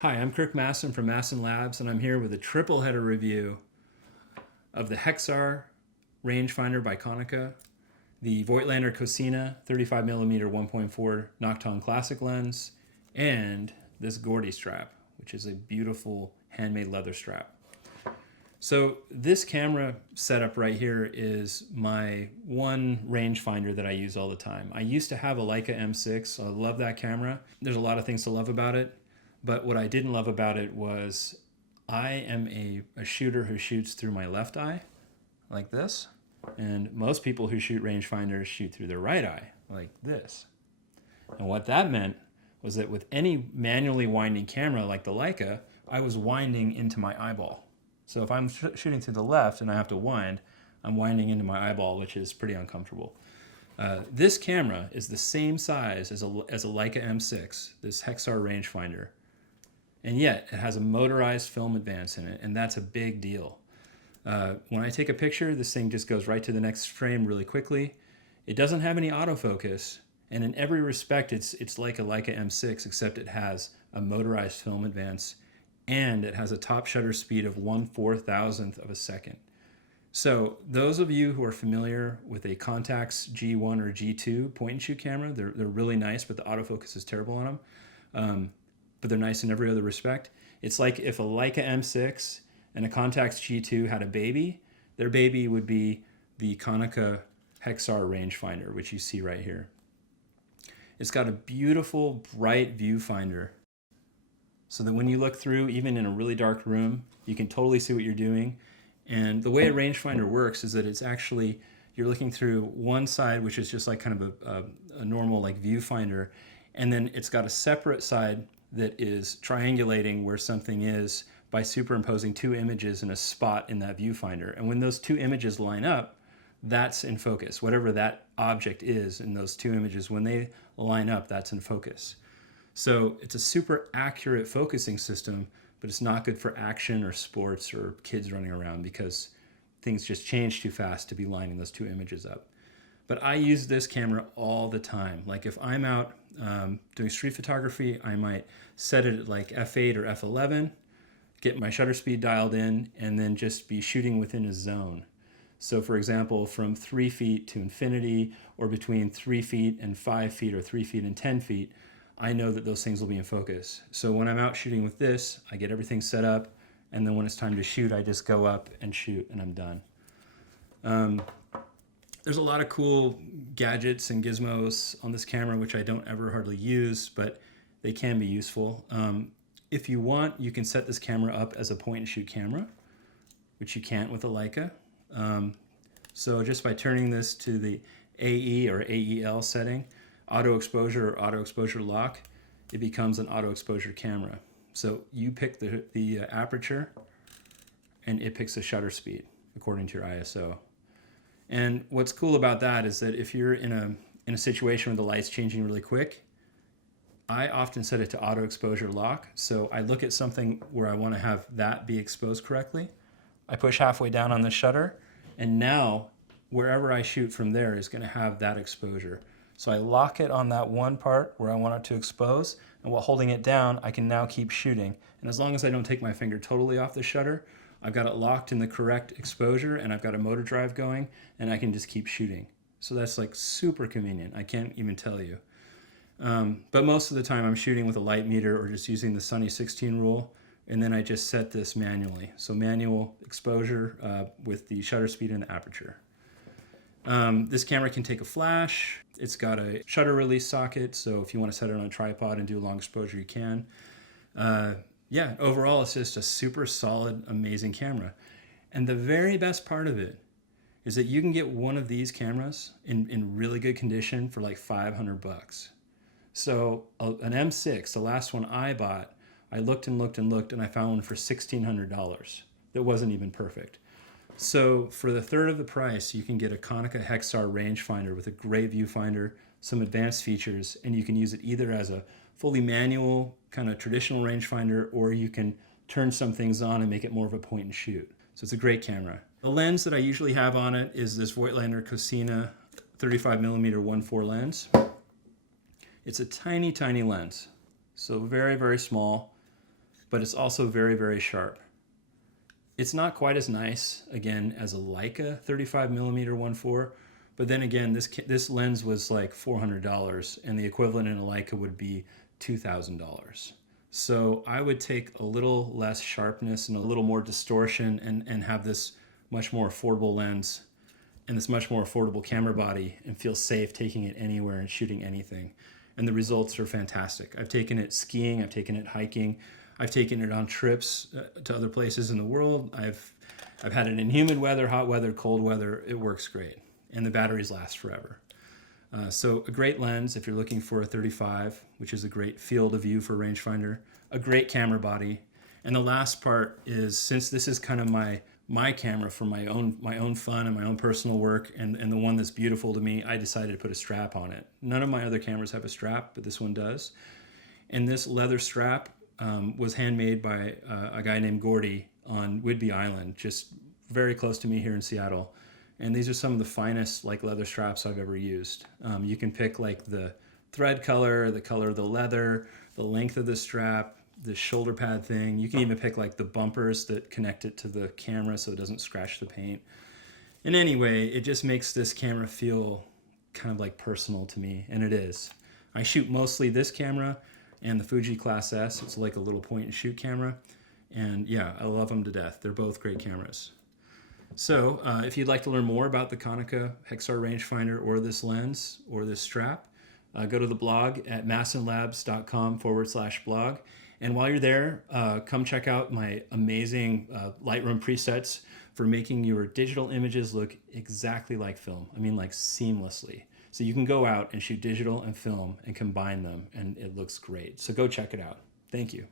Hi, I'm Kirk Mastin from Mastin Labs, and I'm here with a triple header review of the Hexar Rangefinder by Konica, the Voigtlander Cosina 35mm 1.4 Nocton Classic lens, and this Gordy strap, which is a beautiful handmade leather strap. So this camera setup right here is my one rangefinder that I use all the time. I used to have a Leica M6, so I love that camera. There's a lot of things to love about it. But what I didn't love about it was I am a shooter who shoots through my left eye, like this. And most people who shoot rangefinders shoot through their right eye, like this. And what that meant was that with any manually winding camera like the Leica, I was winding into my eyeball. So if I'm shooting to the left and I have to wind, I'm winding into my eyeball, which is pretty uncomfortable. This camera is the same size as a Leica M6, this Hexar rangefinder. And yet it has a motorized film advance in it, and that's a big deal. When I take a picture, this thing just goes right to the next frame really quickly. It doesn't have any autofocus, and in every respect it's like a Leica M6, except it has a motorized film advance, and it has a top shutter speed of 1/4000th of a second. So those of you who are familiar with a Contax G1 or G2 point and shoot camera, they're really nice, but the autofocus is terrible on them. But they're nice in every other respect. It's like if a Leica M6 and a Contax G2 had a baby, their baby would be the Konica Hexar rangefinder, which you see right here. It's got a beautiful, bright viewfinder, so that when you look through, even in a really dark room, you can totally see what you're doing. And the way a rangefinder works is that it's actually, you're looking through one side, which is just like kind of a normal like viewfinder, and then it's got a separate side that is triangulating where something is by superimposing two images in a spot in that viewfinder. And when those two images line up, that's in focus. Whatever that object is in those two images, when they line up, that's in focus. So it's a super accurate focusing system, but it's not good for action or sports or kids running around because things just change too fast to be lining those two images up. But I use this camera all the time. Like if I'm out doing street photography, I might set it at like f8 or f11, get my shutter speed dialed in, and then just be shooting within a zone. So for example, from 3 feet to infinity, or between 3 feet and 5 feet, or 3 feet and 10 feet, I know that those things will be in focus. So when I'm out shooting with this, I get everything set up, and then when it's time to shoot, I just go up and shoot, and I'm done. There's a lot of cool gadgets and gizmos on this camera, which I don't ever hardly use, but they can be useful. If you want, you can set this camera up as a point and shoot camera, which you can't with a Leica. So just by turning this to the AE or AEL setting, auto exposure or auto exposure lock, it becomes an auto exposure camera. So you pick the aperture, and it picks the shutter speed according to your ISO. And what's cool about that is that if you're in a situation where the light's changing really quick, I often set it to auto exposure lock. So I look at something where I want to have that be exposed correctly. I push halfway down on the shutter, and now wherever I shoot from there is going to have that exposure. So I lock it on that one part where I want it to expose, and while holding it down, I can now keep shooting. And as long as I don't take my finger totally off the shutter, I've got it locked in the correct exposure, and I've got a motor drive going, and I can just keep shooting. So that's like super convenient. I can't even tell you. But most of the time I'm shooting with a light meter or just using the Sunny 16 rule, and then I just set this manually. So manual exposure with the shutter speed and the aperture. This camera can take a flash. It's got a shutter release socket, so if you want to set it on a tripod and do long exposure, you can. Yeah, overall, it's just a super solid, amazing camera. And the very best part of it is that you can get one of these cameras in really good condition for like $500. So an M6, the last one I bought, I looked and looked and looked, and I found one for $1,600 that wasn't even perfect. So for the third of the price, you can get a Konica Hexar rangefinder with a great viewfinder, some advanced features, and you can use it either as a fully manual kind of traditional rangefinder, or you can turn some things on and make it more of a point and shoot. So it's a great camera. The lens that I usually have on it is this Voigtlander Cosina 35mm 1.4 lens. It's a tiny, tiny lens. So very, very small. but it's also very, very sharp. It's not quite as nice, again, as a Leica 35mm 1.4, but then again, this lens was like $400, and the equivalent in a Leica would be $2,000. So I would take a little less sharpness and a little more distortion and have this much more affordable lens and this much more affordable camera body and feel safe taking it anywhere and shooting anything. And the results are fantastic. I've taken it skiing, I've taken it hiking, I've taken it on trips to other places in the world. I've had it in humid weather, hot weather, cold weather. It works great. And the batteries last forever. So a great lens if you're looking for a 35, which is a great field of view for a rangefinder, a great camera body. And the last part is, since this is kind of my camera for my own fun and my own personal work, and the one that's beautiful to me, I decided to put a strap on it. None of my other cameras have a strap, but this one does. And this leather strap was handmade by a guy named Gordy on Whidbey Island, just very close to me here in Seattle. And these are some of the finest like leather straps I've ever used. You can pick like the thread color, the color of the leather, the length of the strap, the shoulder pad thing. You can even pick like the bumpers that connect it to the camera so it doesn't scratch the paint. And anyway, it just makes this camera feel kind of like personal to me, and it is. I shoot mostly this camera and the Fuji Class S. It's like a little point and shoot camera. And yeah, I love them to death. They're both great cameras. So if you'd like to learn more about the Konica Hexar rangefinder or this lens or this strap, go to the blog at mastinlabs.com/blog. And while you're there, come check out my amazing Lightroom presets for making your digital images look exactly like film. I mean, like seamlessly. So you can go out and shoot digital and film and combine them, and it looks great. So go check it out. Thank you.